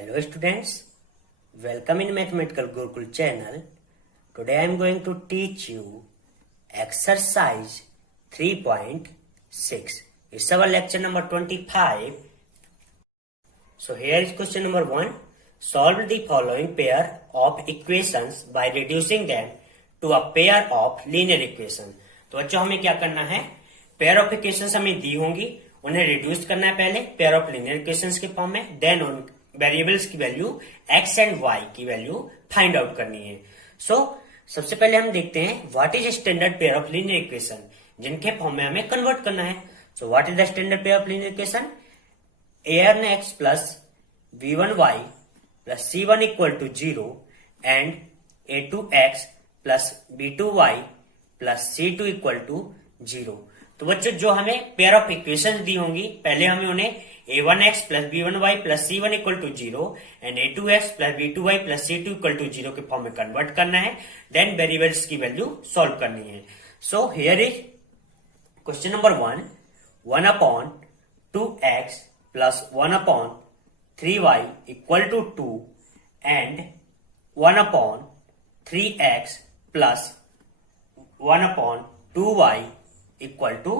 Hello students, welcome in Mathematical Gurukul channel. Today I am going to teach you exercise 3.6. It's our lecture number 25. So here is question number 1. Solve the following pair of equations by reducing them to a pair of linear equation. तो बच्चों हमें क्या करना है, pair of equations हमें दी होंगी, उन्हें reduce करना है पहले पेयर ऑफ लिनियर इक्वेशंस के फॉर्म में, देन उन वेरिएबल्स की वैल्यू x एंड y की वैल्यू फाइंड आउट करनी है. सो सबसे पहले हम देखते हैं what is standard pair of linear equation जिनके फॉर्म में हमें कन्वर्ट करना है. So what is the standard pair of linear equation? a1x plus b1y plus c1 equal to 0 and a2x plus b2y plus c2 equal to 0. तो बच्चों जो हमें pair of equation दी होंगी, पहले हमें उन्हें a1x plus b1y plus c1 equal to 0 and a2x plus b2y plus c2 equal to 0 के form में कन्वर्ट करना है, देन वेरिएबल्स की वैल्यू सॉल्व करनी है. So here is question number 1 upon 2x plus 1 upon 3y equal to 2 and 1 upon 3x plus 1 upon 2y equal to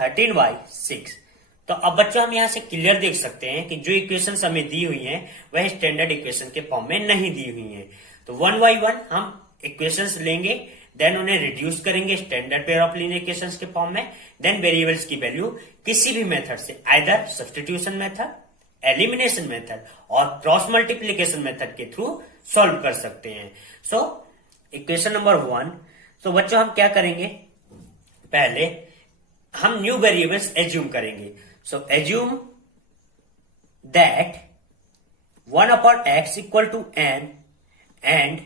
13y 6. तो अब बच्चों हम यहां से क्लियर देख सकते हैं कि जो इक्वेशंस हमें दी हुई हैं वह स्टैंडर्ड इक्वेशन के फॉर्म में नहीं दी हुई हैं. तो वन बाई वन हम इक्वेशंस लेंगे, देन उन्हें रिड्यूस करेंगे standard pair of linear equations के फॉर्म में, देन वेरिएबल्स की वैल्यू किसी भी मेथड से, either substitution method, elimination method और क्रॉस मल्टीप्लीकेशन मेथड के थ्रू सॉल्व कर सकते हैं. So equation number 1. तो बच्चों हम क्या करेंगे, पहले हम न्यू वेरिएबल्स एज्यूम करेंगे. So assume that 1 upon x equal to n and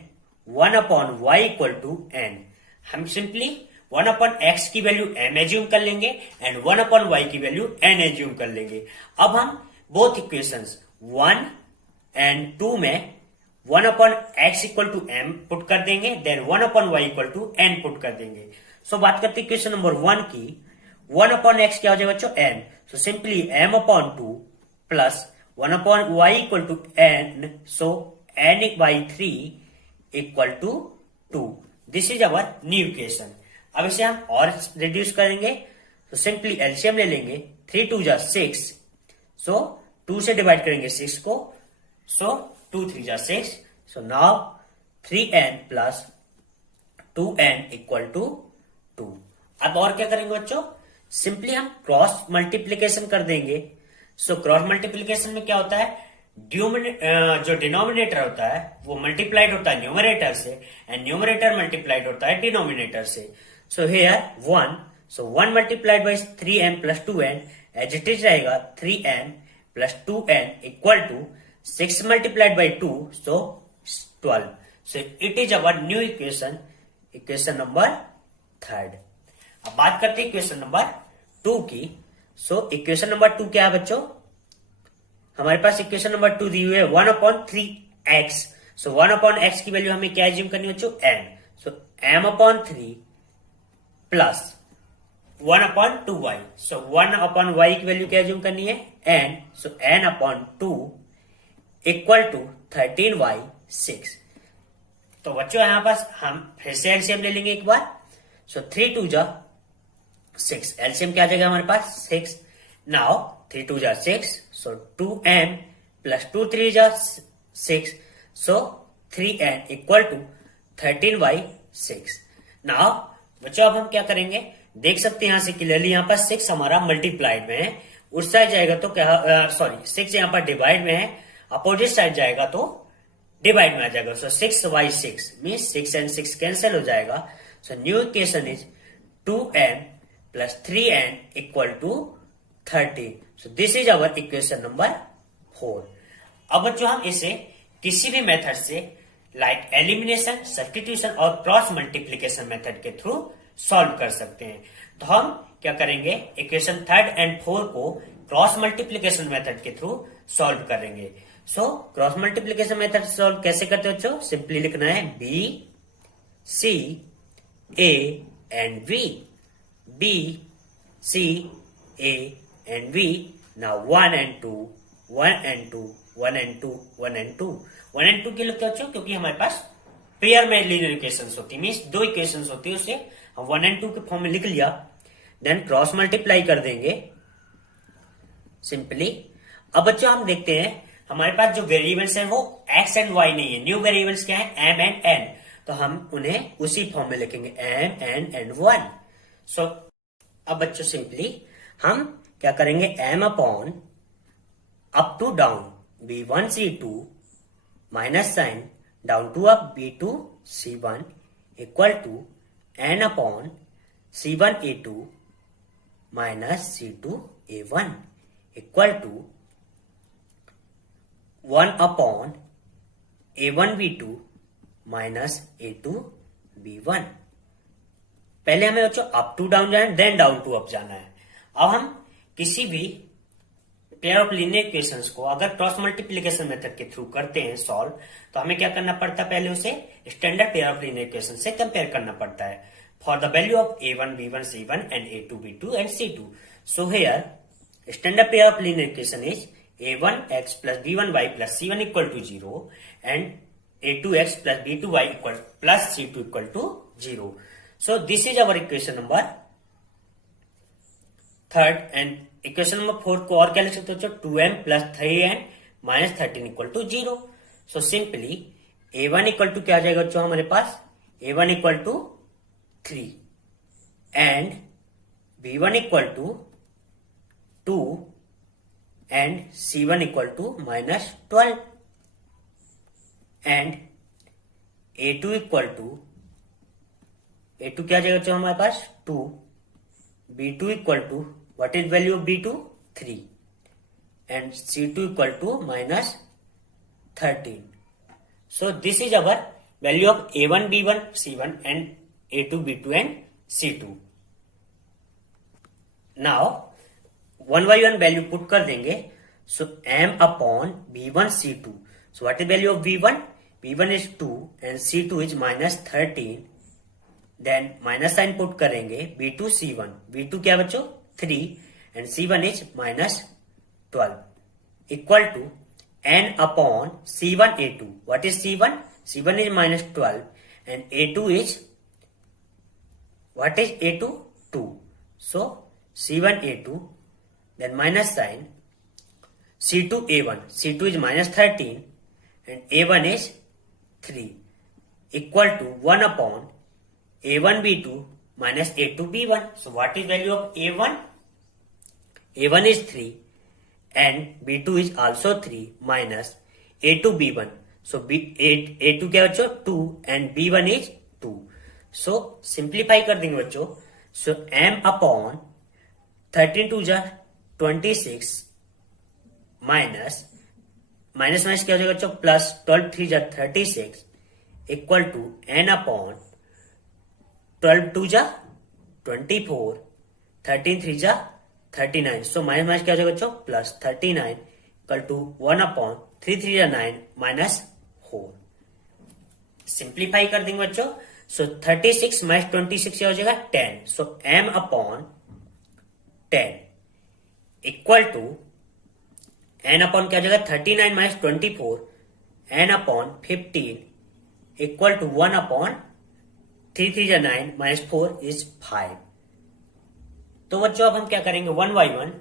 1 upon y equal to n. हम सिंपली 1 अपॉन x की वैल्यू m एज्यूम कर लेंगे एंड 1 अपॉन y की वैल्यू n एज्यूम कर लेंगे. अब हम बोथ इक्वेशंस 1 एंड 2 में 1 upon x equal to m put कर देंगे, then 1 upon y equal to n put कर देंगे. सो बात करते हैं इक्वेशन नंबर 1 की. 1 अपॉन x क्या हो जाएगा बच्चों? n. So simply m upon 2 plus 1 upon y equal to n. So n by 3 equal to 2. This is our new equation. अब इसे हम और रिड्यूस करेंगे. तो सिंपली एलसीएम ले लेंगे. 3 2 जा 6. सो 2 से डिवाइड करेंगे 6 को. सो 2 3 जा 6. So now 3n plus 2n equal to 2. अब और क्या करेंगे बच्चों, सिंपली हम क्रॉस मल्टीप्लीकेशन कर देंगे. सो क्रॉस मल्टीप्लीकेशन में क्या होता है, जो डिनोमिनेटर होता है वो मल्टीप्लाइड होता है न्यूमरेटर से एंड न्यूमरेटर मल्टीप्लाइड होता है डिनोमिनेटर से. So here 1. So 1 multiplied by 3n plus 2n as it is रहेगा 3n plus 2n equal to 6 multiplied by 2. So 12. So it is our new equation, equation number 3. अब बात करते हैं equation number 2 की. So equation number 2 क्या है बच्चों, हमारे पास इक्वेशन नंबर 2 दी हुई है 1 upon 3x. So 1 upon x की वैल्यू हमें क्या एज्यूम करनी है बच्चों? n. So m upon 3 plus 1 upon 2y. So 1 upon y की वैल्यू क्या एज्यूम करनी है? n. So n upon 2 equal to 13y 6. तो बच्चों यहां पास हम फिर से एलसीएम ले लेंगे एक बार. सो 3 2 जा 6. एलसीएम क्या आ जाएगा हमारे पास? 6. नाउ 3 2 जा 6. सो 2n प्लस 2 3 जा 6. सो 3n equal to 13y 6. Now बच्चों अब हम क्या करेंगे, देख सकते हैं यहां से क्लियरली, यहां पर 6 हमारा मल्टीप्लाइड में है, उस साइड जाएगा तो क्या, सॉरी 6 यहां पर डिवाइड में है, अपोजिट साइड जाएगा तो डिवाइड में आ जाएगा. सो 6y 6 मीन्स 6 एंड 6 कैंसिल हो जाएगा. So new equation is 2n plus 3n equal to 30. So this is our equation number 4. अब बच्चों हम इसे किसी भी मेथड से लाइक एलिमिनेशन, सब्स्टिट्यूशन और क्रॉस मल्टीप्लीकेशन मेथड के थ्रू सॉल्व कर सकते हैं. तो हम क्या करेंगे, इक्वेशन 3 एंड 4 को क्रॉस मल्टीप्लीकेशन मेथड के थ्रू सॉल्व करेंगे. So cross multiplication method solve कैसे करते हो बच्चों, सिंपली लिखना है b c a and v. b c a and v. Now 1 and 2 1 and 2, 1 and 2, 1 and 2, 1 and 2 के लिए बच्चों क्योंकि हमारे पास पेयर में लीनियर इक्वेशंस होती है, मीन्स दो इक्वेशंस होती है, उसे हम 1 and 2 के फॉर्म में लिख लिया, देन क्रॉस मल्टीप्लाई कर देंगे सिंपली। अब बच्चों हम देखते हैं हमारे पास जो वेरिएबल्स है वो x एंड y नहीं है, न्यू वेरिएबल्स क्या है m एंड n, तो हम उन्हें उसी फॉर्म में लिखेंगे m, n एंड 1। सो अब बच्चों सिंपली हम क्या करेंगे, m upon up to down b1 c2 minus sign down to up b2 c1 equal to n upon c1 a2 minus c2 a1 equal to 1 upon a1 b2 minus a2 b1। पहले हमें बच्चों up to down जाना है, then down to up जाना है। अब हम किसी भी पेयर ऑफ लीनियर इक्वेशंस को अगर क्रॉस मल्टीप्लिकेशन मेथड के थ्रू करते हैं सॉल्व, तो हमें क्या करना पड़ता है, पहले उसे standard pair of linear equation से कंपेयर करना पड़ता है for the value of a1 b1 c1 and a2 b2 and c2। So here standard pair of linear equation is a1x plus b1y plus c1 equal to 0 and a2x plus b2y equal plus c2 equal to 0. So this is our equation number third, and equation number fourth को और क्या लिख सकते हो, 2m plus 3n minus 13 equal to 0. So simply a1 equal to क्या आ जाएगा बच्चों हमारे पास, a1 equal to 3 and b1 equal to 2 and c1 equal to minus 12 and a2 equal to क्या जाएगा बच्चों हमारे पास 2, b2 equal to what is value of b2 3 and c2 equal to minus 13. So this is our value of a1 b1 c1 and a2 b2 and c2. Now one by one value put कर देंगे। So m upon b1 c2, so what is value of b1, b1 is 2 and c2 is minus 13, then minus sign put करेंगे b2 c1, b2 क्या बच्चों 3 and c1 is minus 12 equal to n upon c1 a2, what is c1, c1 is minus 12 and a2 is what is a2 2, so c1 a2 then minus sign c2 a1, c2 is minus 13 and a1 is 3 equal to 1 upon a1 b2 minus a2 b1. So what is value of a1, a1 is 3 and b2 is also 3 minus a2 b1, so a2 क्या बच्चों 2 and b1 is 2. So simplify कर देंगे बच्चों, so m upon 13 2 जा 26 minus minus क्या हो जाएगा बच्चों प्लस 12 3 जा 36 इक्वल टू n अपॉन 12 2 जा 24 13 3 जा 39. सो माइनस माइनस क्या हो जाएगा बच्चों प्लस 39 इक्वल टू 1 अपॉन 3 3 जा 9 माइनस 4. सिंप्लीफाई कर देंगे बच्चों, सो 36 माइनस 26 क्या हो जाएगा 10. So m upon 10 equal to n upon क्या हो जाएगा 39 minus 24 n upon 15 equal to 1 upon 3 3 जा 9 माइनस 4 इज 5. तो बच्चों अब हम क्या करेंगे one by one,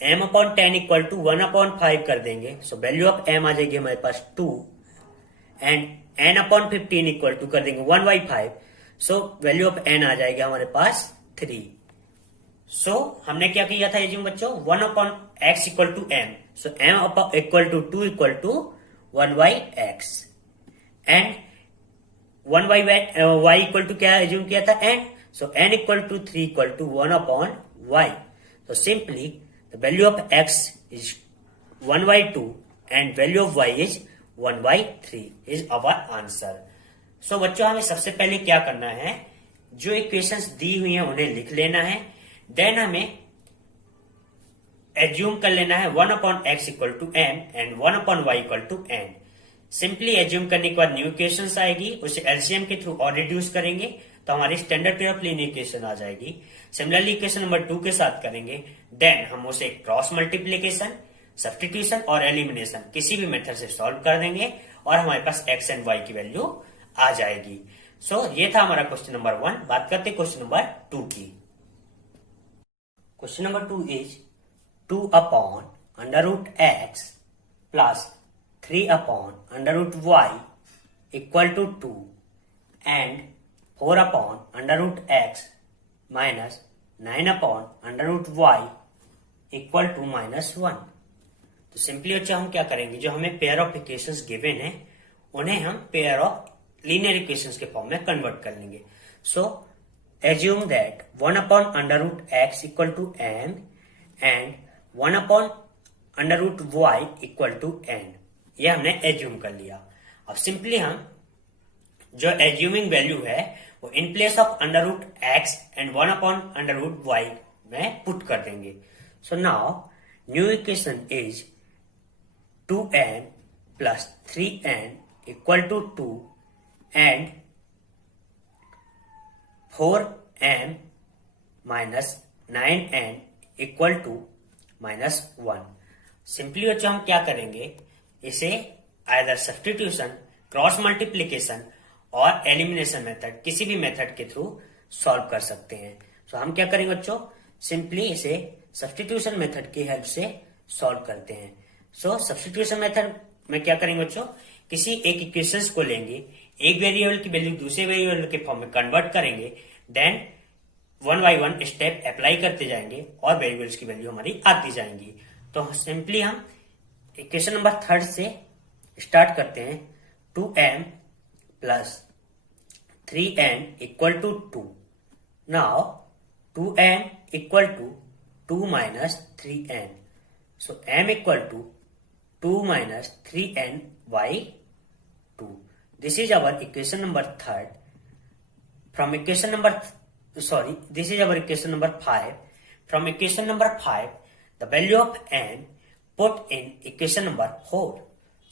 m upon 10 equal to 1 upon 5 कर देंगे. सो वैल्यू ऑफ m आ जाएगी हमारे पास 2 and n upon 15 equal to कर देंगे 1 by 5. So value of n आ जाएगा हमारे पास 3. सो हमने क्या किया था एज्यूम बच्चों 1 upon x equal to m. So m equal to 2 equal to 1 by x and 1 by y equal to क्या एज्यूम किया था n. So n equal to 3 equal to 1 upon y. So simply the value of x is 1 by 2 and value of y is 1 by 3 is our answer. So बच्चों हमें सबसे पहले क्या करना है, जो इक्वेशंस दी हुई हैं उन्हें लिख लेना है. देन हमें एज्यूम कर लेना है 1 upon x equal to m and 1 upon y equal to n. Simply assume करने के बाद न्यू इक्वेशंस आएगी, उसे एलसीएम के थ्रू और रिड्यूस करेंगे तो हमारी standard pair of linear equation आ जाएगी. सिमिलरली इक्वेशन नंबर 2 के साथ करेंगे, देन हम उसे क्रॉस मल्टीप्लीकेशन सब्स्टिट्यूशन और एलिमिनेशन किसी भी मेथड से सॉल्व कर देंगे और हमारे पास एक्स एंड वाई की वैल्यू आ जाएगी। सो ये था हमारा क्वेश्चन नंबर 1। बात करते हैं क्वेश्चन नंबर 2 की। Question number 2 is 2 upon under root x plus 3 upon under root y equal to 2 and 4 upon under root x minus 9 upon under root y equal to -1। तो सिंपली बच्चा हम क्या करेंगे, जो हमें पेयर ऑफ इक्वेशंस गिवन है उन्हें हम पेयर ऑफ लीनियर इक्वेशंस के फॉर्म में कन्वर्ट कर लेंगे। So assume that 1 upon under root x equal to n and 1 upon under root y equal to n. ये हमने एज्यूम कर लिया। अब सिंपली हम जो एज्यूमिंग वैल्यू है वो in place of under root x and 1 upon under root y में पुट कर देंगे। So now new equation is 2n plus 3n equal to 2 and 4n minus 9n equal to -1। Simply बच्चों हम क्या करेंगे, इसे आइदर सब्स्टिट्यूशन, क्रॉस मल्टीप्लीकेशन और elimination method किसी भी मेथड के थ्रू सॉल्व कर सकते हैं। तो हम क्या करेंगे बच्चों, सिंपली इसे सब्स्टिट्यूशन मेथड की हेल्प से सॉल्व करते हैं। सो सब्स्टिट्यूशन मेथड में क्या करेंगे बच्चों, किसी एक इक्वेशंस को लेंगे, एक वेरिएबल की वैल्यू दूसरे वेरिएबल के फॉर्म में कन्वर्ट करेंगे, देन 1 बाय 1 स्टेप अप्लाई करते जाएंगे और वेरिएबल्स की वैल्यू हमारी आती जाएंगी। तो सिंपली हम इक्वेशन नंबर 3 से स्टार्ट करते हैं। 2m plus 3n equal to 2। Now 2n equal to 2 minus 3n. So m equal to 2 minus 3n by 2. This is our equation number 3rd. From equation number, this is our equation number 5. From equation number 5, the value of n put in equation number 4.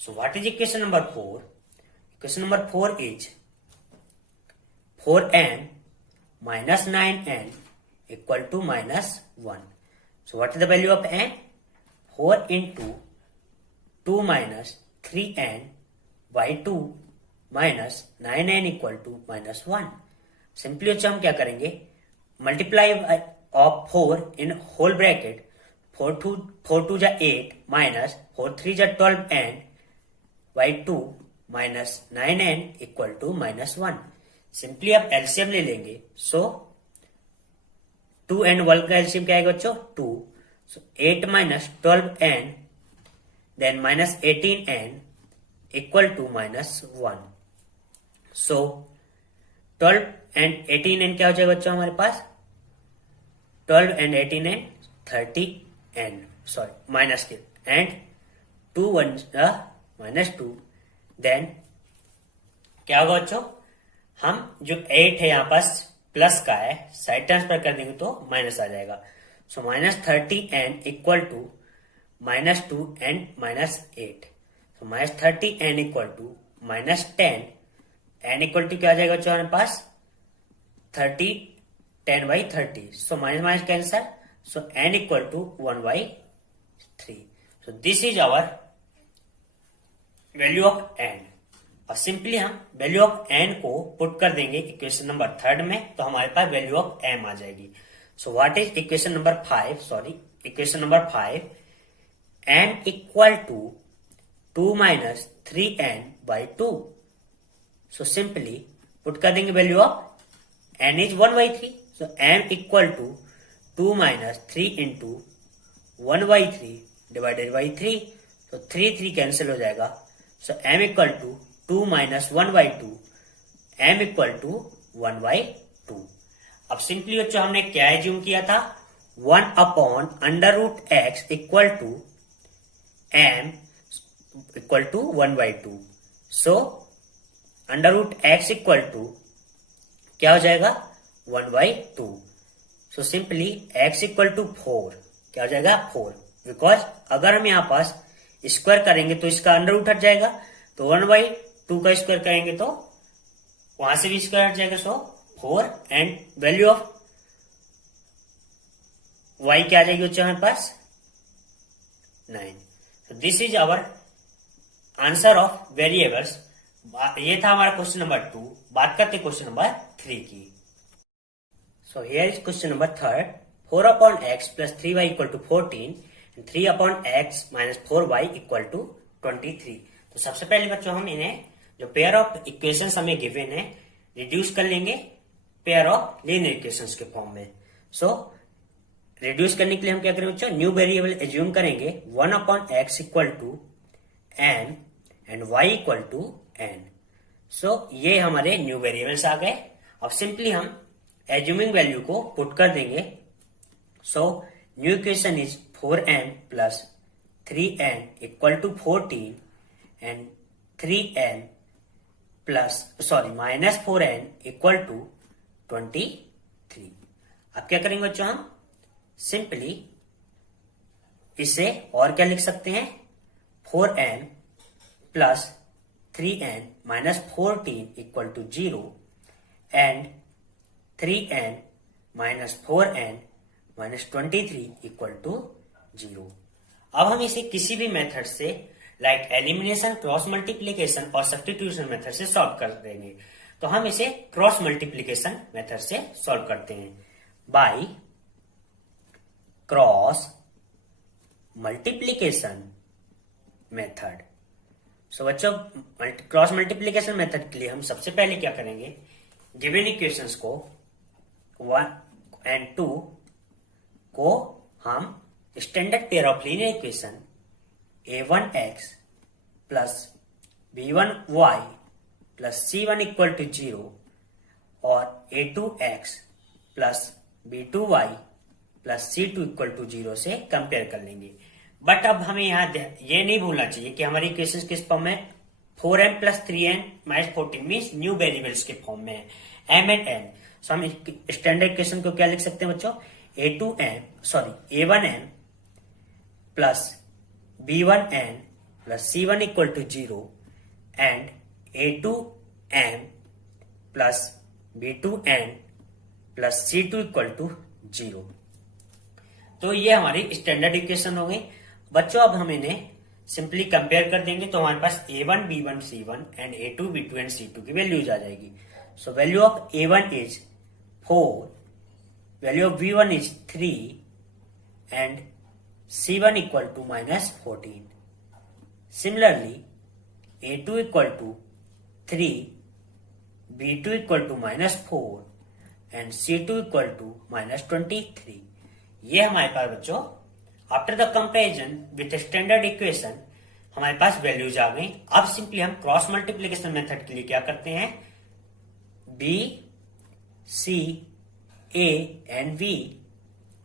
So what is equation number 4? Equation number 4 is 4n minus 9n equal to -1. So what is the value of n? 4 into 2 minus 3n by 2 minus 9n equal to -1. Simply बच्चा हम क्या करेंगे, multiply of 4 in whole bracket 4 2 जा 8 minus 4 3 जा 12n by 2 minus 9n equal to -1. Simply आप LCM ले लेंगे। सो 2 and 1 का एलसीएम क्या आएगा बच्चों, 2। सो 8 minus 12n then minus 18n equal to -1. So 12 and 18n क्या हो जाएगा बच्चों हमारे पास, 12 and 18n 30n, sorry minus के, एंड 2 1 -2, देन क्या होगा बच्चों, हम जो 8 है यहाँ पास प्लस का है, साइड ट्रांसफर कर देंगे तो माइनस आ जाएगा। So -30n equal to -2 and -8। So -30n equal to -10, n equal to क्या आ जाएगा बच्चों हमारे पास 30, 10 by 30। So minus minus cancel, so n equal to 1/3। So this is our value of n। और सिंपली हम वैल्यू ऑफ n को put कर देंगे इक्वेशन नंबर 3 में, तो हमारे पास वैल्यू ऑफ m आ जाएगी। So what is equation number 5, equation number 5, n equal to 2 minus 3n by 2। So simply put कर देंगे value of n is 1/3। So m equal to 2 minus 3 into 1/3 divided by 3। तो 3 cancel हो जाएगा। So m equal to 2 minus 1/2, m equal to 1/2। अब simply बच्चों हमने क्या assume किया था, 1 upon under root x equal to m equal to 1/2। So under root x equal to क्या हो जाएगा 1/2। So simply x equal to 4 क्या हो जाएगा 4, बिकॉज अगर हम यहाँ पास स्क्वायर करेंगे तो इसका अंडर रूट हट जाएगा, तो 1/2 का स्क्वायर करेंगे तो वहां से भी स्क्वायर हट जाएगा। So 4 and value of y क्या आ जाएगी बच्चों हमारे पास 9। This is our answer of variables. ये था हमारा क्वेश्चन नंबर 2। बात करते क्वेश्चन नंबर 3 की। So here is question number 3। 4/x plus 3y equal to 14 and 3/x minus 4y equal to 23। तो सबसे पहले बच्चों हम इन्हें जो पेयर ऑफ इक्वेशंस हमें गिवन है रिड्यूस कर लेंगे पेयर ऑफ लीनियर इक्वेशंस के फॉर्म में। सो रिड्यूस करने के लिए हम क्या करेंगे बच्चों, न्यू वेरिएबल एज्यूम करेंगे 1/x equal to n and y equal to n। So ये हमारे न्यू वेरिएबल्स आ गए। अब सिंपली हम एज्यूमिंग वैल्यू को पुट कर देंगे। So new equation is 4n plus 3n equal to 14 and 3n plus minus 4n equal to 23। अब क्या करेंगे बच्चों, हम सिंपली इसे और क्या लिख सकते हैं, 4n plus 3n minus 14 equal to 0 and 3n minus 4n minus 23 equal to 0। अब हम इसे किसी भी मेथड से लाइक एलिमिनेशन, क्रॉस मल्टीप्लीकेशन और सब्स्टिट्यूशन मेथड से सॉल्व कर देंगे। तो हम इसे क्रॉस मल्टीप्लीकेशन मेथड से सॉल्व करते हैं by cross multiplication method. So बच्चों क्रॉस मल्टीप्लीकेशन मेथड के लिए हम सबसे पहले क्या करेंगे, गिवन इक्वेशंस को 1 एंड 2 को हम standard pair of linear equation a1x plus b1y plus c1 equal to 0 और a2x plus b2y plus c2 equal to 0 से कंपेयर कर लेंगे। बट अब हमें यहाँ ये नहीं भूलना चाहिए कि हमारी इक्वेशन किस फॉर्म में, 4m plus 3n minus 14 means new variables के फॉर्म में है m एंड n। सो हम स्टैंडर्ड इक्वेशन को क्या लिख सकते हैं बच्चों, a1m plus b1n plus c1 equal to 0 and a2m plus b2n plus c2 equal to 0। तो ये हमारी स्टैंडर्ड इक्वेशन हो गई बच्चों। अब हम इन्हें सिंपली कंपेयर कर देंगे तो हमारे पास a1 b1 c1 and a2 b2 and c2 की वैल्यूज आ जाएगी। So value of a1 is 4, value of b1 is 3 and c1 equal to minus 14। Similarly a2 equal to 3, b2 equal to minus 4 and c2 equal to minus 23। ये हमारे पास बच्चों after the comparison with standard equation हमारे पास values आ गई। अब simply हम cross multiplication method के लिए क्या करते हैं, b c a and b,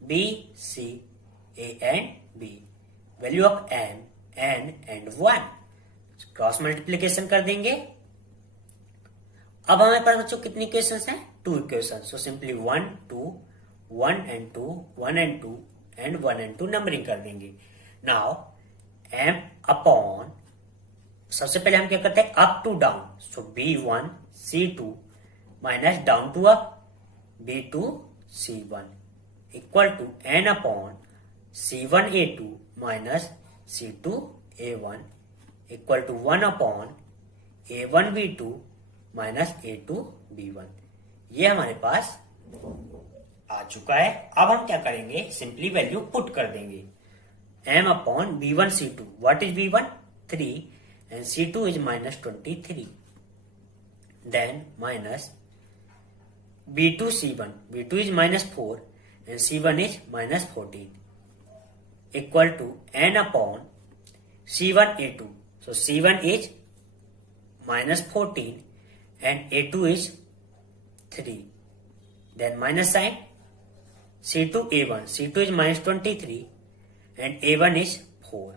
b c a and b, value of n and 1 cross multiplication कर देंगे। अब हमारे पास बच्चों कितनी इक्वेशंस हैं, 2 equations. So simply 1 2 1 and 2 1 and 2 and 1 and 2 numbering कर देंगे। नाउ m अपॉन, सबसे पहले हम क्या करते हैं, up to down. So b1 c2 minus down to up b2 c1 equal to n upon c1 a2 minus c2 a1 equal to 1 upon a1 b2 minus a2 b1। ये हमारे पास आ चुका है। अब हम क्या करेंगे, सिंपली वैल्यू पुट कर देंगे। m upon b1 c2, what is b1 3 and c2 is minus 23, then minus b2 c1, b2 is minus 4 and c1 is minus 14 equal to n upon c1 a2. So c1 is minus 14 and a2 is 3. Then minus sign, c2 a1, c2 is minus 23 and a1 is 4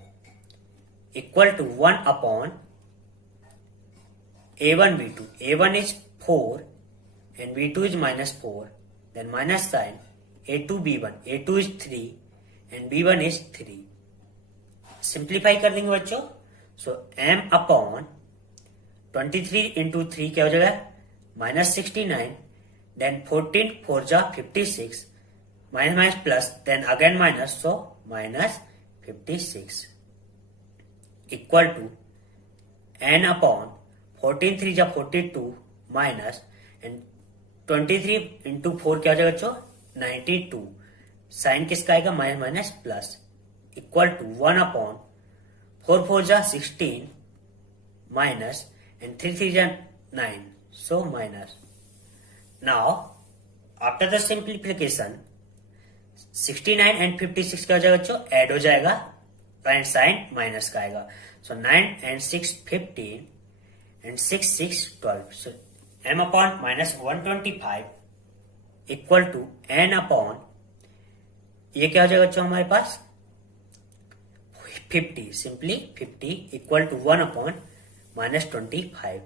equal to 1 upon a1 b2, a1 is 4 and b2 is minus 4, then minus sign, a2 b1, a2 is 3 and b1 is 3. Simplify कर देंगे बच्चों। सो m upon 23 into 3 क्या हो जाएगा, minus 69, then 14 4 जा 56, minus minus plus, then again minus, so minus 56 equal to n upon 14 3 जा 42 minus and 23 into 4 क्या हो जाएगा बच्चों 92 साइन किसका आएगा minus minus plus equal to 1 upon 4 4 जा 16 माइनस एंड 3 3 जा 9 so minus. Now after the simplification 69 and 56 क्या हो जाएगा बच्चों ऐड हो जाएगा राइट साइन माइनस का आएगा सो 9 and 6 15 and 6 6 12 so m upon minus 125 equal to n upon ये क्या हो जाएगा बच्चों हमारे पास 50 simply 50 equal to 1 upon minus 25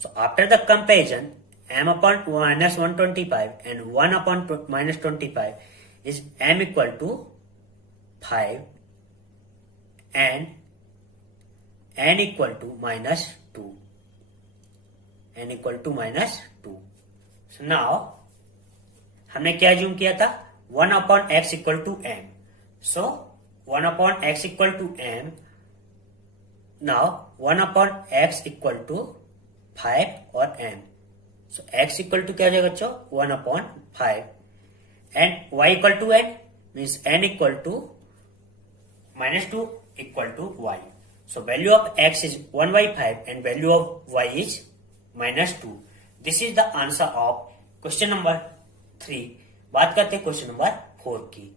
so after the comparison m upon minus 125 and 1 upon minus 25 is m equal to 5 and n equal to minus 2 n equal to minus 2 so now हमने क्या ज्यूम किया था 1 upon x equal to m so 1 upon x equal to m now 1 upon x equal to 5 और m so x equal to क्या हो जाएगा बच्चों 1 upon 5 and y equal to n means n equal to minus 2 equal to y so value of x is 1 by 5 and value of y is minus 2 this is the answer of question number 3 बात करते हैं question number 4 की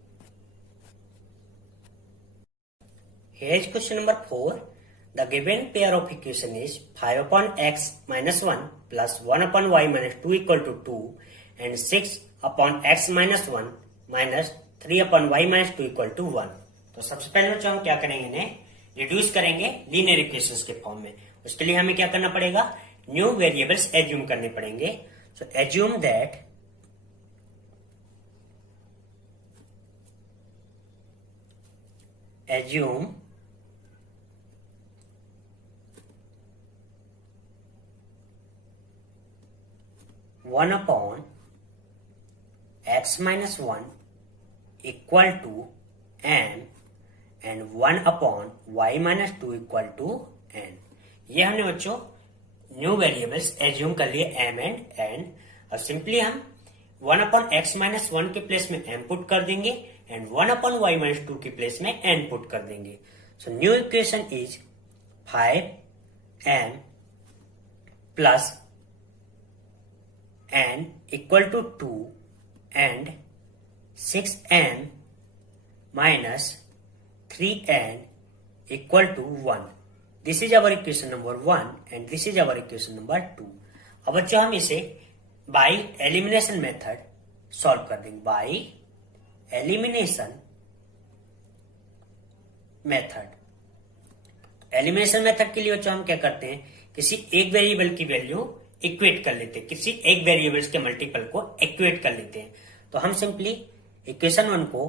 here is question number 4 The given pair of equation is 5 upon x minus 1 plus 1 upon y minus 2 equal to 2 and 6 upon x minus 1 minus 3 upon y minus 2 equal to 1. तो सबसे पहले बच्चों हम क्या करेंगे इन्हें reduce करेंगे लीनियर इक्वेशंस के फॉर्म में उसके लिए हमें क्या करना पड़ेगा न्यू वेरिएबल्स एज्यूम करने पड़ेंगे सो assume that assume 1 upon x minus 1 equal to n and 1 upon y minus 2 equal to n. ये हमने बच्चों न्यू वेरिएबल्स एज्यूम कर लिए m एंड n और सिंपली हम 1 upon x minus 1 के प्लेस में m पुट कर देंगे एंड 1 upon y minus 2 के प्लेस में n पुट कर देंगे. So new equation is 5m plus n equal to 2 and 6n minus 3n equal to 1. This is our equation number 1 and this is our equation number 2. अब बच्चों हम इसे by elimination method solve कर देंगे. By elimination method. Elimination method के लिए बच्चों हम क्या करते हैं किसी एक वेरिएबल की वैल्यू इक्वेट कर लेते हैं किसी एक वेरिएबल्स के मल्टीपल को इक्वेट कर लेते हैं. तो हम सिंपली इक्वेशन 1 को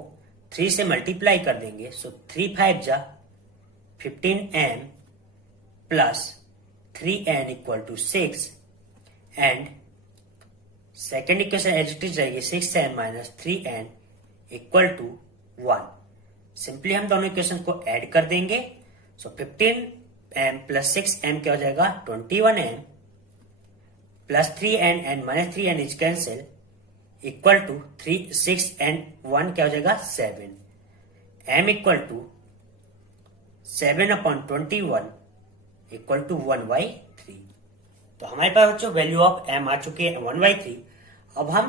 3 से मल्टीप्लाई कर देंगे. सो 3 5 जा 15m plus 3n equal to 6 and second equation as it is रहेगी 6n minus 3n equal to 1. Simply हम दोनों इक्वेशन को ऐड कर देंगे. सो 15m प्लस 6m क्या हो जाएगा 21m plus 3n and minus 3n is cancel equal to 6 and 1 क्या हो जाएगा 7. m equal to 7 upon 21 equal to 1/3. तो हमारे पास बच्चों वैल्यू ऑफ m आ चुकी है 1/3. अब हम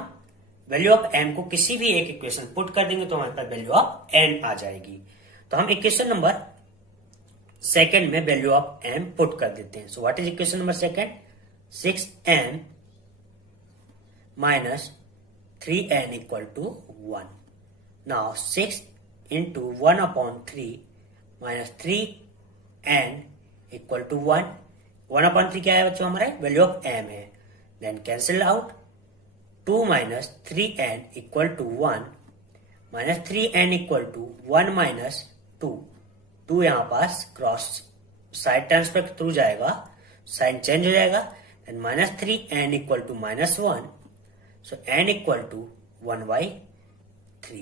वैल्यू ऑफ m को किसी भी एक इक्वेशन पुट कर देंगे तो हमारे पास वैल्यू ऑफ n आ जाएगी. तो हम इक्वेशन नंबर सेकेंड में वैल्यू ऑफ m पुट कर देते हैं. सो what is equation number second 6m minus 3n equal to 1. Now 6 into 1 upon 3 minus 3n equal to 1. 1 upon 3 क्या है बच्चों हमारे वैल्यू ऑफ m है. Then cancel out 2 minus 3n equal to 1 minus 3n equal to 1 minus 2. 2 यहाँ पास cross side terms पे through जाएगा sign change हो जाएगा. Then minus 3n equal to minus 1. So n equal to 1/3.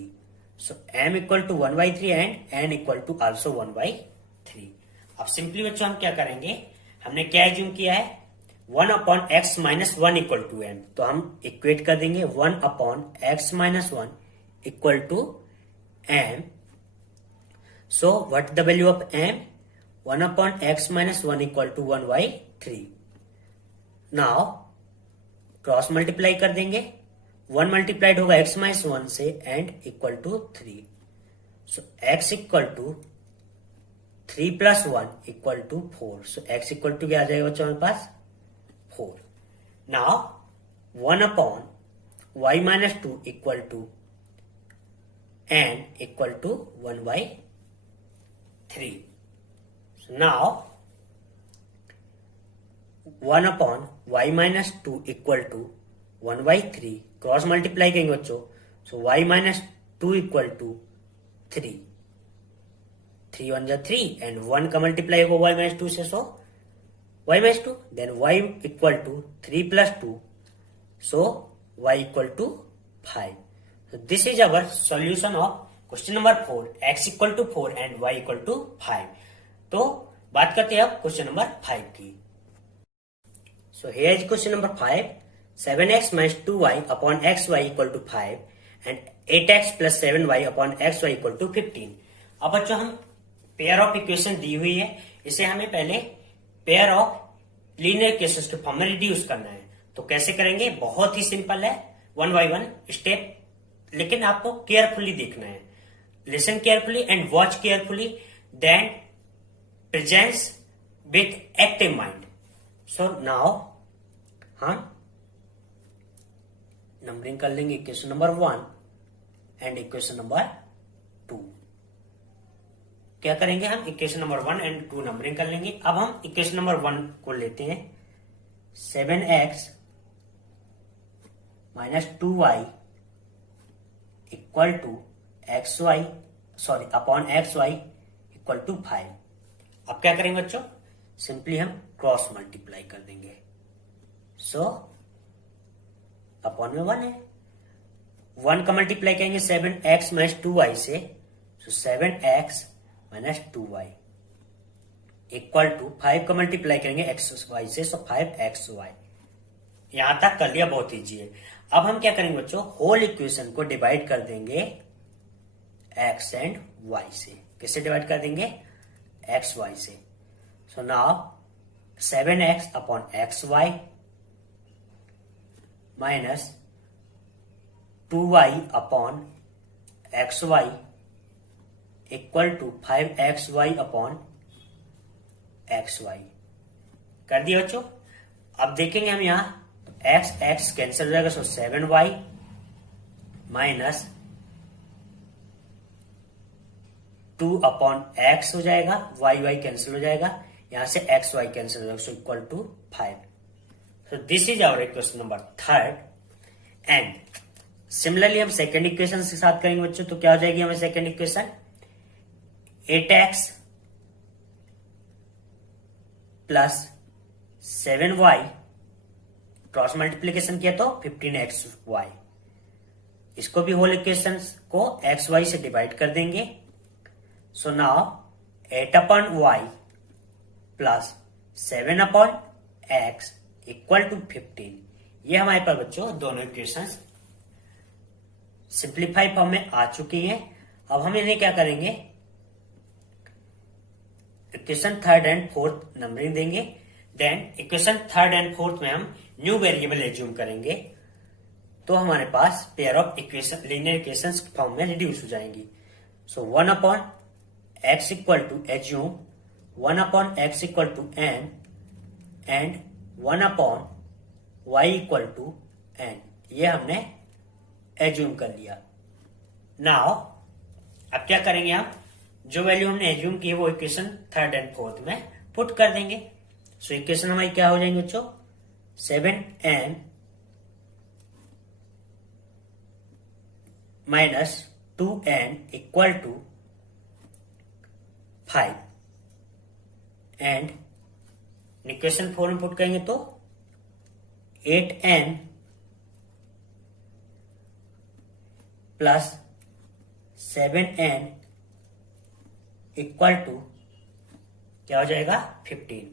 So m equal to 1/3 and n equal to also 1/3. अब simply बच्चों हम क्या करेंगे, हमने क्या एज्यूम किया है 1/x-1 इक्वल टू m, तो हम इक्वेट कर देंगे 1/x-1 equal to m. So what the value of m? 1/x-1 equal to 1/3. Now cross multiply कर देंगे, 1 मल्टीप्लाइड होगा x-1 से and equal to 3. So x equal to 3 plus 1 equal to 4. So x equal to क्या आ जाएगा बच्चों हमारे पास 4. Now 1/y-2 equal to n equal to 1/3. So now 1/y-2 equal to 1/3 cross multiply करेंगे बच्चों. सो y-2 इक्वल टू 3. 3 1 जा 3 and 1 का मल्टीप्लाई होगा y-2 से. So y-2 then y equal to 3 plus 2. So y equal to 5. So this is our solution of question number 4. X equal to 4 and y equal to 5. तो बात करते हैं अब question number 5 की. So here is question number 5. 7x minus 2y upon xy equal to 5 and 8x plus 7y upon xy equal to 15. अब बच्चों हम pair of equation दी हुई है, इसे हमें पहले पेयर ऑफ लीनियर इक्वेशंस के फॉर्म में रिड्यूस करना है. तो कैसे करेंगे, बहुत ही सिंपल है, 1 by 1 स्टेप, लेकिन आपको केयरफुली देखना है. Listen carefully and watch carefully, then presence with active mind. So now हम नंबरिंग कर लेंगे equation number 1 and equation number 2. क्या करेंगे, हम इक्वेशन नंबर 1 एंड 2 नंबरिंग कर लेंगे. अब हम इक्वेशन नंबर 1 को लेते हैं. 7x minus 2y equal to upon xy equal to 5. अब क्या करेंगे बच्चों, सिंपली हम क्रॉस मल्टीप्लाई कर देंगे. सो अपॉन में 1 है, 1 का मल्टीप्लाई करेंगे 7x माइनस 2y से. सो 7x minus 2y equal to 5 का मल्टीप्लाई करेंगे xy से. सो 5xy. यहां तक कर लिया, बहुत इजी है. अब हम क्या करेंगे बच्चों, होल इक्वेशन को डिवाइड कर देंगे x एंड y से. किससे डिवाइड कर देंगे, x y से. So now 7x upon xy minus 2y upon xy equal to 5xy upon xy. कर दिया बच्चों. अब देखेंगे हम यहां x कैंसिल हो जाएगा. सो 7y माइनस 2 अपॉन x हो जाएगा, y कैंसिल हो जाएगा, यहां से xy कैंसिल हो जाएगा. So equal to 5. So this is our equation number 3. And similarly हम सेकेंड इक्वेशन के साथ करेंगे बच्चों. तो क्या हो जाएगी हमें second equation, 8x plus 7y cross multiplication किया तो 15xy. इसको भी होल इक्वेशन को xy से डिवाइड कर देंगे. So now 8 upon y plus 7 upon x equal to 15. ये हमारे पास बच्चों दोनों इक्वेशंस सिंप्लीफाई फॉर्म में आ चुकी हैं. अब हम इन्हें क्या करेंगे, equation 3rd and 4th numbering देंगे. Then equation 3rd and 4th में हम न्यू वेरिएबल एज्यूम करेंगे. तो हमारे पास pair of equation linear equations form में रिड्यूस हो जाएंगी. So 1 upon x equal to assume 1 upon x equal to n and 1 upon y equal to n. ये हमने एज्यूम कर लिया. नाउ अब क्या करेंगे, हम जो वैल्यू हमने एज्यूम की वो इक्वेशन 3rd एंड 4th में पुट कर देंगे. सो इक्वेशन हमारी क्या हो जाएंगे बच्चों, 7n minus 2n equal to 5 and equation 4 में पुट करेंगे तो 8n plus 7n equal to क्या हो जाएगा 15।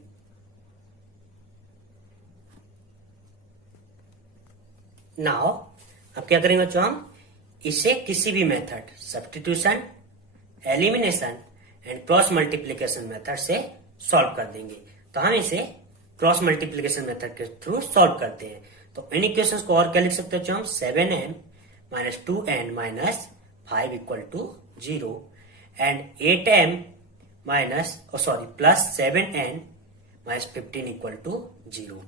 नाउ अब क्या करेंगे बच्चों, हम इसे किसी भी method, substitution, elimination and cross multiplication method से सॉल्व कर देंगे। तो हम इसे क्रॉस मल्टीप्लीकेशन मेथड के थ्रू सॉल्व करते हैं। तो इन इक्वेशंस को और क्या लिख सकते हैं हम, 7n minus 2n minus 5 equal to 0 and 8m minus plus 7n minus 15 equal to 0।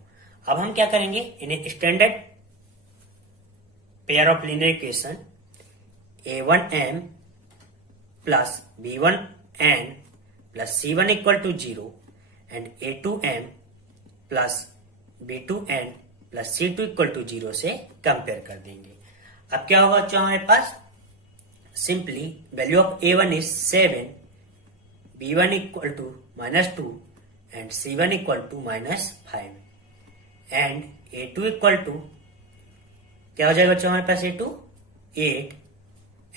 अब हम क्या करेंगे, इन्हें standard pair of linear equation a1m plus b1n plus c1 equal to 0 and a2m plus b2n plus c2 equal to 0 से compare कर देंगे। अब क्या होगा बच्चों, हमारे पास simply value of a1 is 7, b1 equal to -2 and c1 equal to -5 and a2 equal to क्या हो जाएगा बच्चों, हमारे पास a2 8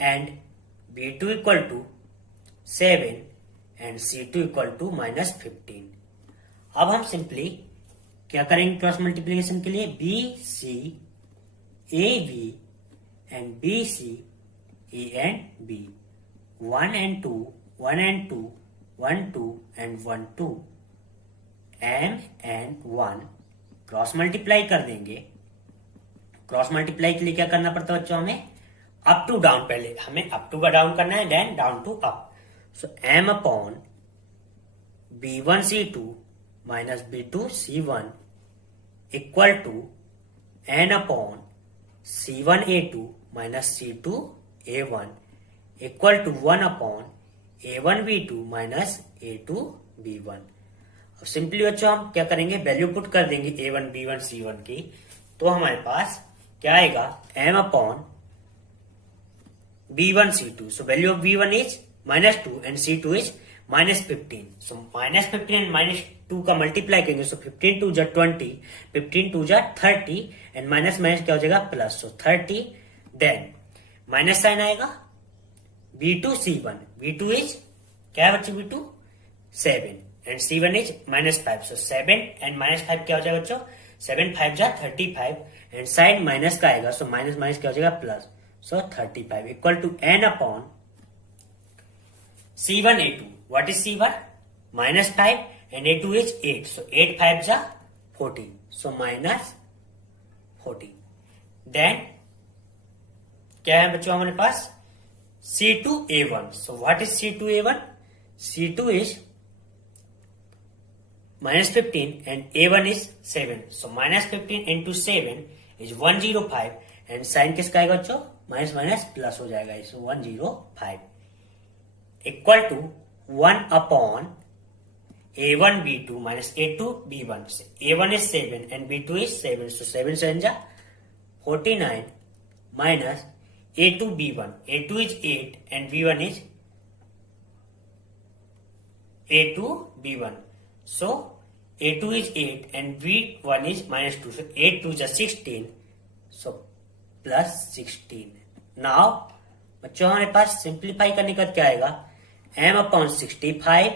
and b2 equal to 7 and c2 equal to -15। अब हम सिंपली क्या करेंगे क्रॉस मल्टीप्लीकेशन के लिए, bc ab and bc a and b, 1 and 2 1 and 2 1 2 and 1 2 m and 1 cross multiply कर देंगे। क्रॉस मल्टीप्लाई के लिए क्या करना पड़ता है बच्चों, हमें अप टू डाउन, पहले हमें अप टू का डाउन करना है, then down to up. So m upon b1 c2 minus b2 c1 equal to n upon c1 a2 minus c2 a1 equal to 1 upon a1 b2 minus a2 b1। अब simply बच्चों हम क्या करेंगे, value put कर देंगे a1 b1 c1 की। तो हमारे पास क्या आएगा, m upon b1 c2। So value of b1 is -2 and c2 is -15। So -15 and -2 का मल्टीप्लाई करेंगे, सो 15 2 जा 20, 15 2 जा 30 एंड माइनस माइनस क्या हो जाएगा प्लस, सो 30। देन माइनस साइन आएगा b2 c1, b2 इज क्या है बच्चों, b2 7 and c1 is -5। So 7 and -5 क्या हो जाएगा बच्चों, 7 5 जा 35 एंड साइन माइनस का आएगा, सो माइनस माइनस क्या हो जाएगा plus, so 35 equal to n upon c1 a2। What is c1, -5 and a2 is 8, सो 8 5 जा 40, सो -40। देन क्या है बच्चों हमारे पास, c2 a1। So what is c2 a1, c2 is -15 and a1 is 7, so -15 into 7 is 105 and sign किसका आएगा बच्चों, minus minus plus हो जाएगा, so 105 equal to 1 upon a1 b2 minus a2 b1। a1 is 7 and b2 is 7, so 7 7 जा 49 minus a2 b1, a2 is 8 and b1 is a2 b1, so a2 is 8 and b1 is -2, so 8 2 is 16, so plus 16। Now बच्चों हमारे पास simplify करने का क्या आएगा, m upon 65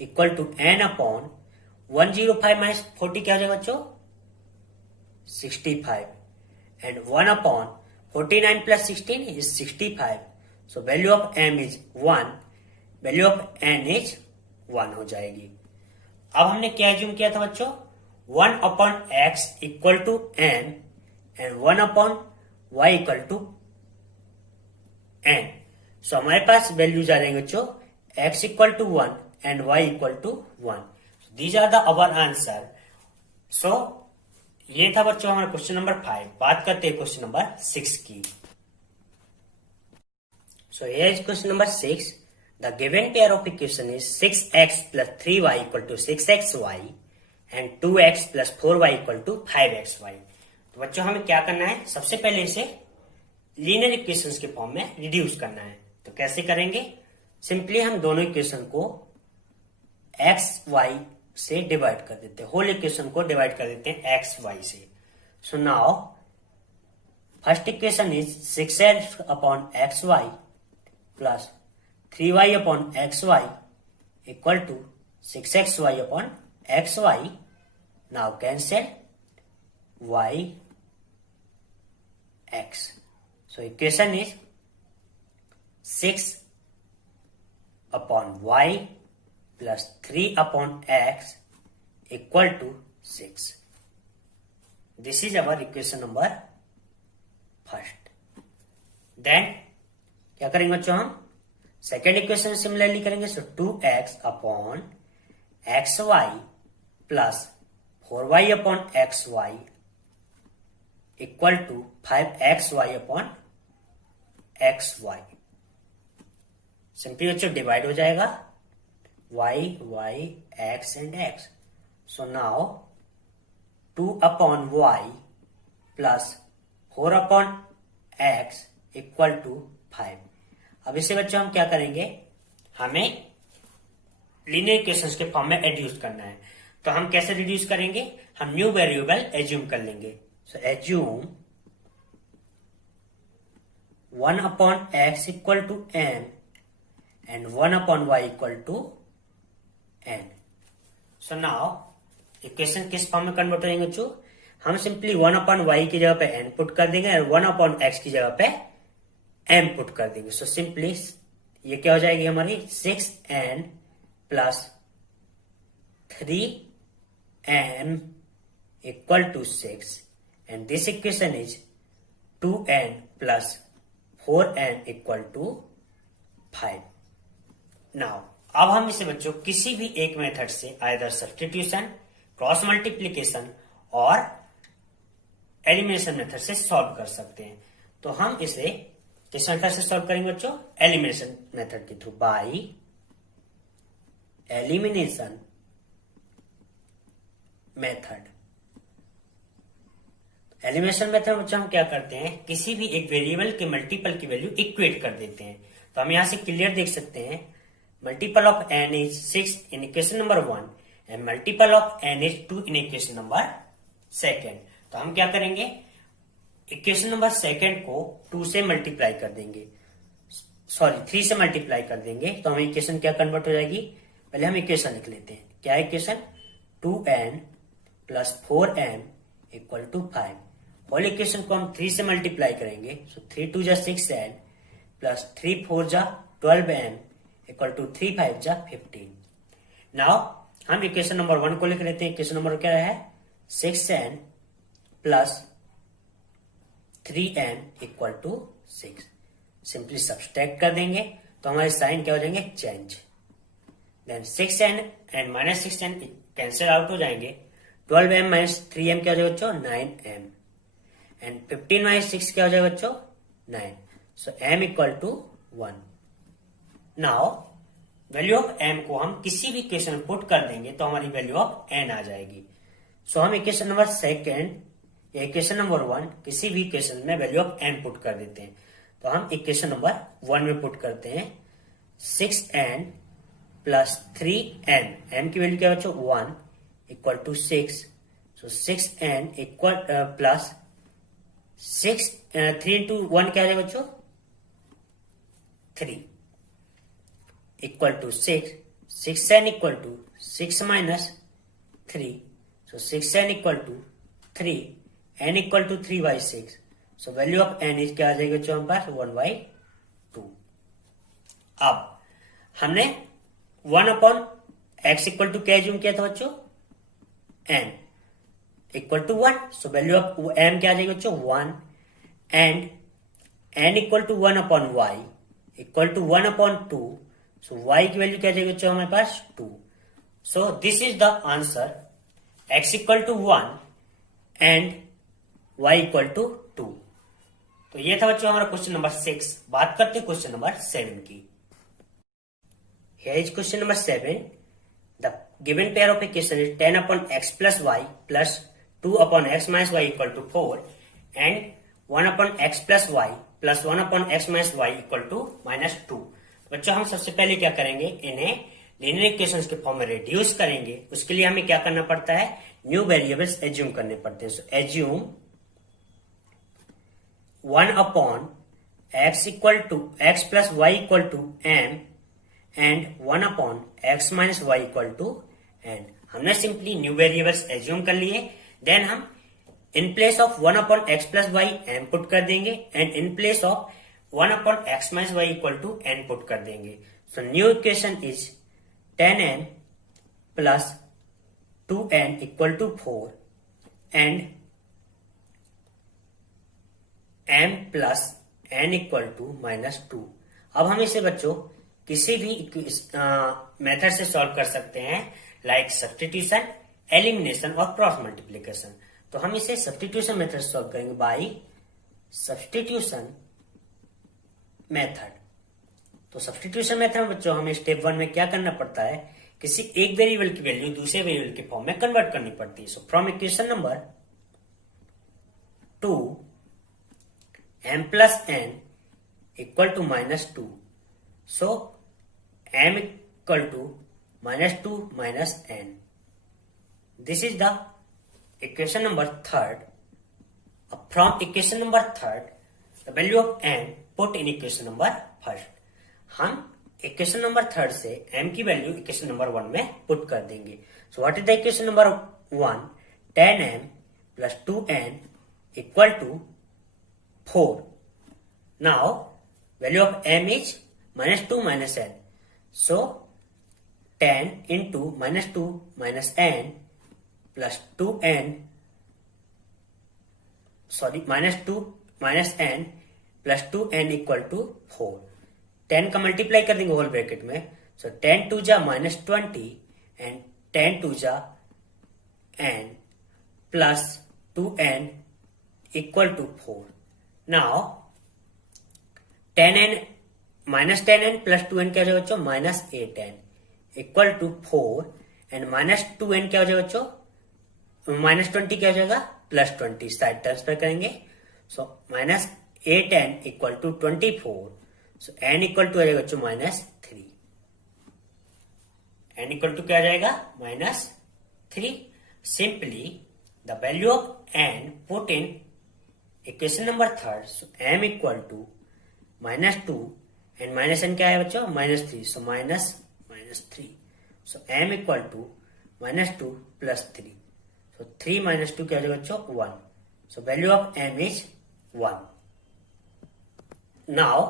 equal to n upon 105 minus 40 क्या हो जाएगा बच्चों, 65 and 1 upon 49 plus 16 is 65, so value of m is 1, value of n is 1 हो जाएगी। अब हमने क्या एज्यूम किया था बच्चों, 1 upon x equal to n and 1 upon y equal to n। So हमारे पास वैल्यूज आ जाएंगे बच्चों, x equal to 1 and y equal to 1। These are the our answer. So ये था बच्चों हमारा क्वेश्चन नंबर 5। बात करते हैं क्वेश्चन नंबर 6 की। So here is question number 6। The given pair of equation is 6x plus 3y equal to 6xy and 2x plus 4y equal to 5xy। तो बच्चों हमें क्या करना है, सबसे पहले इसे लीनियर इक्वेशंस के फॉर्म में रिड्यूस करना है। तो कैसे करेंगे, सिंपली हम दोनों इक्वेशन को x y से डिवाइड कर देते हैं, होल इक्वेशन को डिवाइड कर देते हैं x y से। So now first equation is 6x upon xy plus 3y upon xy equal to 6xy upon xy. Now cancel y x. So equation is 6 upon y plus 3 upon x equal to 6. This is our equation number first. Then क्या करेंगे बच्चों हम second equation similarly करेंगे. So 2x upon xy plus 4y upon xy equal to 5xy upon xy. Simply बच्चों divide हो जाएगा y, x and x. So now 2 upon y plus 4 upon x equal to 5. अब इसे बच्चों हम क्या करेंगे, हमें लीनियर इक्वेशंस के फॉर्म में रिड्यूस करना है. तो हम कैसे रिड्यूस करेंगे, हम न्यू वेरिएबल एज्यूम कर लेंगे. So assume 1 upon x equal to n and 1 upon y equal to n. So now equation किस फॉर्म में कन्वर्ट हो जाएंगे बच्चों, हम सिंपली 1 अपॉन y की जगह पे n पुट कर देंगे और 1 अपॉन x की जगह पे m पुट कर देंगे. सो सिंपली ये क्या हो जाएगी हमारी 6n plus 3m equal to 6 and this equation is 2n plus 4n equal to 5. Now अब हम इसे बच्चों किसी भी एक मेथड से आइदर सब्स्टिट्यूशन, क्रॉस मल्टीप्लीकेशन और एलिमिनेशन मेथड से सॉल्व कर सकते हैं. तो हम इसे किस मेथड से सॉल्व करेंगे बच्चों, एलिमिनेशन मेथड के through. By elimination method. Elimination method बच्चों हम क्या करते हैं, किसी भी एक वेरिएबल के मल्टीपल की वैल्यू इक्वेट कर देते हैं. तो हम यहां से क्लियर देख सकते हैं multiple of n is 6 in equation number 1 and multiple of n is 2 in equation number 2. तो हम क्या करेंगे, इक्वेशन नंबर 2 को 2 से मल्टीप्लाई कर देंगे, सॉरी 3 से मल्टीप्लाई कर देंगे. तो हमें इक्वेशन क्या कन्वर्ट हो जाएगी, पहले हम इक्वेशन लिख लेते हैं. क्या equation, 2n plus 4m equal to 5. Whole equation को हम 3 से मल्टीप्लाई करेंगे. सो 3 2 जा 6n प्लस 3 4 जा 12m इक्वल टू 3 5 जा 15. नाउ हम इक्वेशन नंबर 1 को लिख लेते हैं. इक्वेशन नंबर क्या है, 6n plus 3n equal to 6. Simply subtract कर देंगे तो हमारे साइन क्या हो जाएंगे, change. Then 6n and minus 6n cancel out हो जाएंगे. 12m माइनस 3m क्या हो जाएगा बच्चों, 9m एंड 15 माइनस 6 क्या हो जाएगा बच्चों, 9. So m equal to 1. Now value of m को हम किसी भी इक्वेशन में पुट कर देंगे तो हमारी वैल्यू ऑफ n आ जाएगी. सो हम इक्वेशन नंबर 2 या इक्वेशन नंबर 1 किसी भी इक्वेशन में वैल्यू ऑफ n पुट कर देते हैं. तो हम इक्वेशन नंबर 1 में पुट करते हैं 6n प्लस 3n. n की वैल्यू क्या है बच्चों, 1 equal to 6. So 6n equal plus 3 into 1 क्या आ जाएगा बच्चों, 3 equal to 6. 6n equal to 6 minus 3. So 6n equal to 3, n equal to 3/6. So value of n is क्या आ जाएगा बच्चों हमारे पास, 1/2. अब हमने 1 अपॉन x इक्वल टू क्या एज्यूम किया था बच्चों, n equal to 1. So value of m क्या आ जाएगी बच्चों, 1 and n equal to 1 upon y equal to 1 upon 2. So y की वैल्यू क्या आ जाएगी बच्चों हमारे पास, 2. So this is the answer, x equal to 1 and y equal to 2. तो ये था बच्चों हमारा क्वेश्चन नंबर 6. बात करते हैं क्वेश्चन नंबर 7 की. Here is question number 7. The given pair of equation is 10 upon x plus y plus 2 upon x minus y equal to 4 and 1 upon x plus y plus 1 upon x minus y equal to minus 2. बच्चों हम सबसे पहले क्या करेंगे, इन्हें linear equations के form में reduce करेंगे. उसके लिए हमें क्या करना पड़ता है, न्यू वेरिएबल्स एज्यूम करने पड़ते हैं. So assume 1 upon x equal to x plus y equal to m and 1 upon x minus y equal to n। हमने सिंपली न्यू वेरिएबल्स एज्यूम कर लिए, देन हम in place of 1 upon x plus y m put कर देंगे and in place of 1 upon x minus y equal to n put कर देंगे। So new equation is 10n plus 2n equal to 4 and m plus n equal to -2। अब हम इसे बच्चों किसी भी मेथड से सॉल्व कर सकते हैं, लाइक सब्स्टिट्यूशन, एलिमिनेशन और क्रॉस मल्टीप्लिकेशन। तो हम इसे सब्स्टिट्यूशन मेथड सॉल्व करेंगे बाय सब्स्टिट्यूशन मेथड। तो सब्स्टिट्यूशन मेथड में बच्चों हमें स्टेप 1 में क्या करना पड़ता है, किसी एक वेरिएबल की वैल्यू दूसरे वेरिएबल के फॉर्म में कन्वर्ट करनी पड़ती है। So from equation number 2 m plus n equal to -2, so m equal to -2 minus n। This is the equation number 3rd. From equation number 3rd, the value of n put in equation number 1st. हम equation number 3rd से m की value equation number 1 में put कर देंगे। So what is the equation number 1? 10m plus 2n equal to 4. Now value of m is -2 minus n. So 10 into -2 minus n plus 2n, sorry, -2 minus n plus 2n equal to 4। 10 का multiply कर देंगे whole bracket में। सो 10 two जा -20 and 10 two जा n plus 2n equal to 4। Now 10n -10n plus 2n क्या हो जाएगा बच्चों, -8n equal to 4 and -2n क्या हो जाएगा बच्चों, -20 क्या हो जाएगा, +20। साइड ट्रांसफर करेंगे। So -8n equal to 24। So n equal to आ जाएगा बच्चों -3। n इक्वल टू क्या आ जाएगा, -3। Simply the value of n put in equation number 3rd। So m equal to -2 and -n क्या है बच्चों, -3। So -3। So m equal to -2 plus 3। So 3 - 2 क्या हो जाएगा बच्चों, 1। So value of m is 1। Now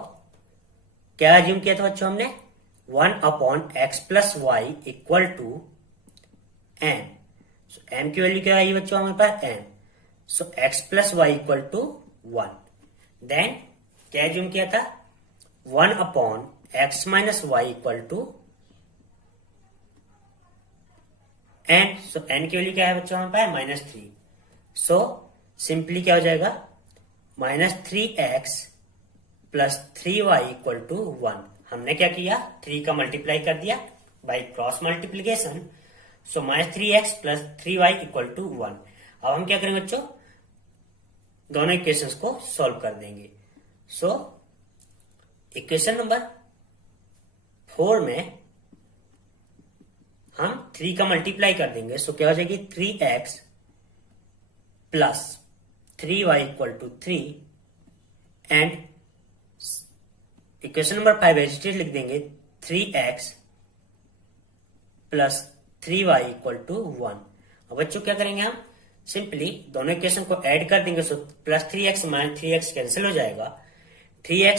क्या अज्यूम किया था बच्चों हमने, 1 upon x plus y equal to m। So m की वैल्यू क्या आई बच्चों हमारे पास, m। So x plus y equal to 1। Then क्या अज्यूम किया था, 1 upon x minus y equal to n। So n की वैल्यू क्या है बच्चों हमारे पास, -3। सो सिंपली क्या हो जाएगा, -3x plus 3y equal to 1। हमने क्या किया, 3 का मल्टीप्लाई कर दिया by cross multiplication. So -3x plus 3y equal to 1। अब हम क्या करेंगे बच्चों, दोनों इक्वेशंस को सॉल्व कर देंगे। सो इक्वेशन नंबर 4 में हम 3 का मल्टीप्लाई कर देंगे। सो क्या हो जाएगी, 3x plus 3y equal to 3 and equation number 5 एजिटेट लिख देंगे, 3x plus 3y equal to 1। अब बच्चों क्या करेंगे, हम सिंपली दोनों इक्वेशन को ऐड कर देंगे। So plus 3x minus 3x cancel हो जाएगा, 3y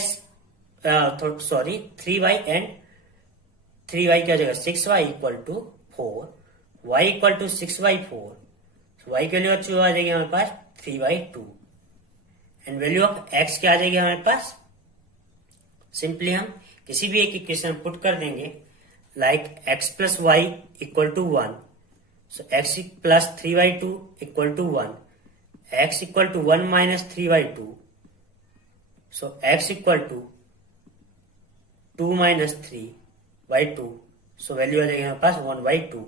एंड 3y क्या हो जाएगा, 6y equal to 4, y equal to 6y4। y की वैल्यू अच्छी आ जाएगी हमारे पास 3/2 एंड वैल्यू ऑफ x क्या आ जाएगी हमारे पास, सिंपली हम किसी भी एक इक्वेशन पुट कर देंगे, like x plus y equal to 1। So x plus 3/2 equal to 1, x equal to 1 minus 3/2। So x equal to 2 minus 3/2। So value आ जाएगी हमारे पास 1/2।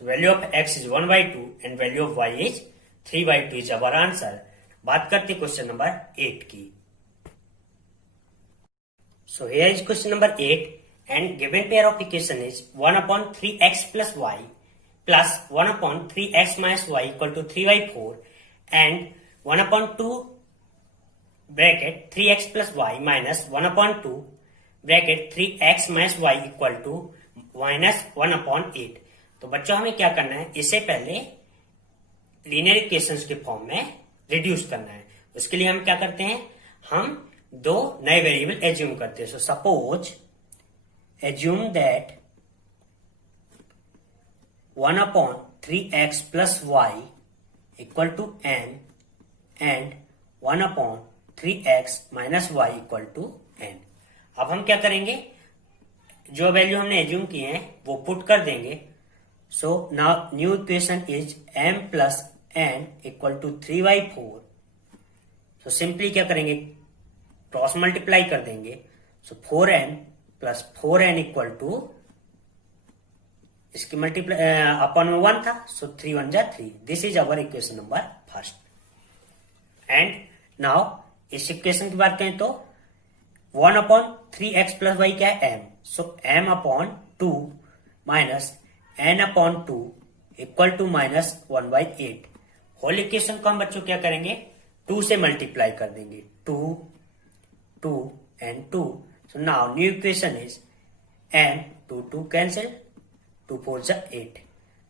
So value of x is 1/2 and value of y is 3/2 is our answer. बात करते हैं question number 8 की। So here is question number 8 and given pair of equation is 1 upon 3x plus y plus 1 upon 3x minus y equal to 3/4 and 1 upon 2 bracket 3x plus y minus 1 upon 2 bracket 3x minus y equal to -1/8। तो बच्चों हमें क्या करना है, इससे पहले linear equations के form में रिड्यूस करना है। उसके लिए हम क्या करते हैं, हम दो नए वेरिएबल एज्यूम करते हैं। So suppose assume that 1/3x plus y equal to n and 1/3x minus y equal to n। अब हम क्या करेंगे, जो वैल्यू हमने एज्यूम किए हैं वो पुट कर देंगे। So now new equation is m plus n equal to 3/4। So simply क्या करेंगे, क्रॉस मल्टीप्लाई कर देंगे। So 4n plus 4n equal to, इसकी मल्टीप्लाई अपन में 1 था, सो 3 1 जा 3। This is our equation number first. And now इस इक्वेशन की बात करें तो 1/3x प्लस वाई क्या है, m। So m/2 minus n/2 equal to -1/8। Whole equation को हम बच्चों क्या करेंगे, 2 से मल्टीप्लाई कर देंगे। 2 2 and 2। So now new equation is n 2 cancel, 2 4 जा 8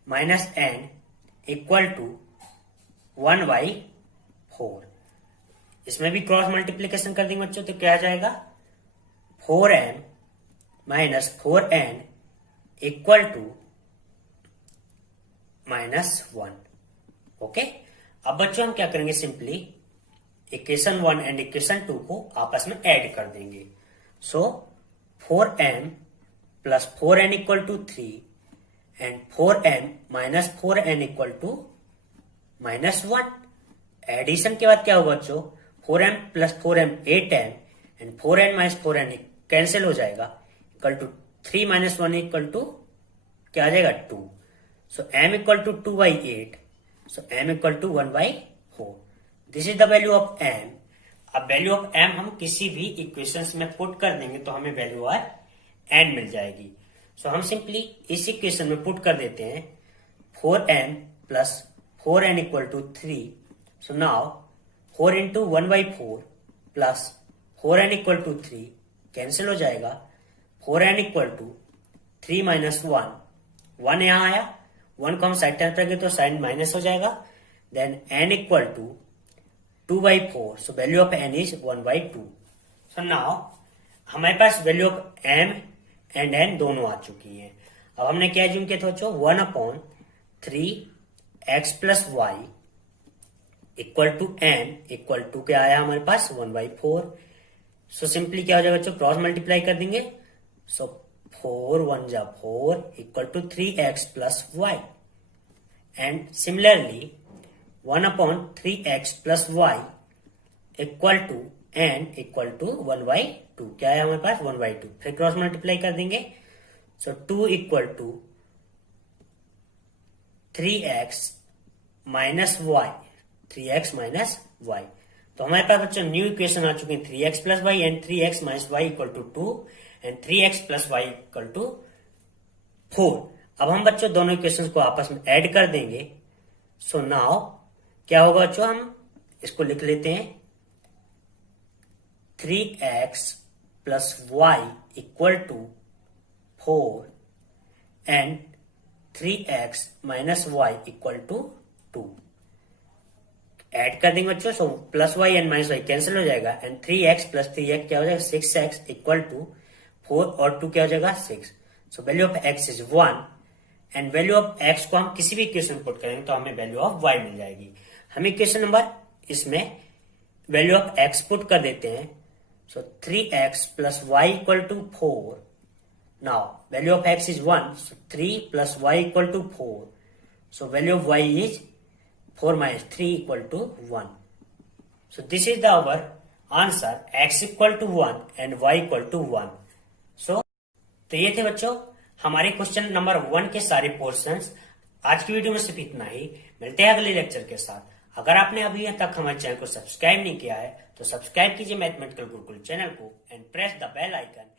minus n इक्वल टू 1/4। इसमें भी क्रॉस मल्टीप्लीकेशन कर देंगे बच्चों, तो क्या आ जाएगा 4n minus 4n equal to -1। Okay, अब बच्चों हम क्या करेंगे, सिंपली इक्वेशन 1 एंड इक्वेशन 2 को आपस में ऐड कर देंगे। So 4m plus 4n equal to 3 and 4n minus 4n equal to -1। Addition के बाद क्या होगा बच्चों, 4m plus 4m 8m and 4n minus 4n cancel हो जाएगा, equal to 3 minus 1 equal to क्या आ जाएगा 2। So m equal to 2/8। So m equal to 1/4। This is the value of m। अब वैल्यू ऑफ m हम किसी भी equations में पुट कर देंगे तो हमें वैल्यू ऑफ n मिल जाएगी। सो हम सिंपली इस इक्वेशन में पुट कर देते हैं 4m plus 4n equal to 3। So now 4 into 1/4 plus 4n equal to 3 cancel हो जाएगा। 4n इक्वल टू 3 माइनस 1 यहां आया, 1 को हम साइड टर्न करेंगे तो साइन माइनस हो जाएगा। Then n equal to 2/4। So value of n is 1/2। So now हमारे पास value of m and n दोनों आ चुकी हैं। अब हमने क्या एज्यूम किया था बच्चों, 1/3x plus y equal to n equal to क्या आया हमारे पास 1/4। सो सिंपली क्या हो जाएगा बच्चों, क्रॉस मल्टीप्लाई कर देंगे। सो 4 1 जा 4 equal to 3x plus y and similarly 1/3x plus y equal to n equal to 1/2। क्या है हमारे पास 1/2, फिर क्रॉस मल्टीप्लाई कर देंगे। So 2 equal to 3x minus y, 3x minus y. तो हमारे पास बच्चों न्यू इक्वेशन आ चुकी है 3x plus y and 3x minus y equal to 2 and 3x plus y equal to 4। अब हम बच्चों दोनों इक्वेशंस को आपस में ऐड कर देंगे। सो नाउ क्या होगा बच्चों, हम इसको लिख लेते हैं 3x plus y equal to 4 and 3x minus y equal to 2। Add कर देंगे बच्चों, so plus y and minus y cancel हो जाएगा एंड 3x प्लस 3x क्या हो जाएगा 6x इक्वल टू 4 और 2 क्या हो जाएगा 6। सो value of x is 1 and value of x को हम किसी भी इक्वेशन पुट करेंगे तो हमें वैल्यू ऑफ y मिल जाएगी। हम इक्वेशन नंबर इसमें वैल्यू ऑफ x पुट कर देते हैं। So 3x plus y equal to 4। Now value of x is 1, so 3 plus y equal to 4। So value of y is 4 minus 3 equal to 1. So this is the our answer, x equal to 1 and y equal to 1. So तो ये थे बच्चों हमारे question number 1 के सारे portions. आज की video में सिर्फ इतना ही, मिलते हैं अगले लेक्चर के साथ। अगर आपने अभी तक हमारे चैनल को सब्सक्राइब नहीं किया है तो सब्सक्राइब कीजिए मैथमेटिकल गुरुकुल चैनल को and press the bell icon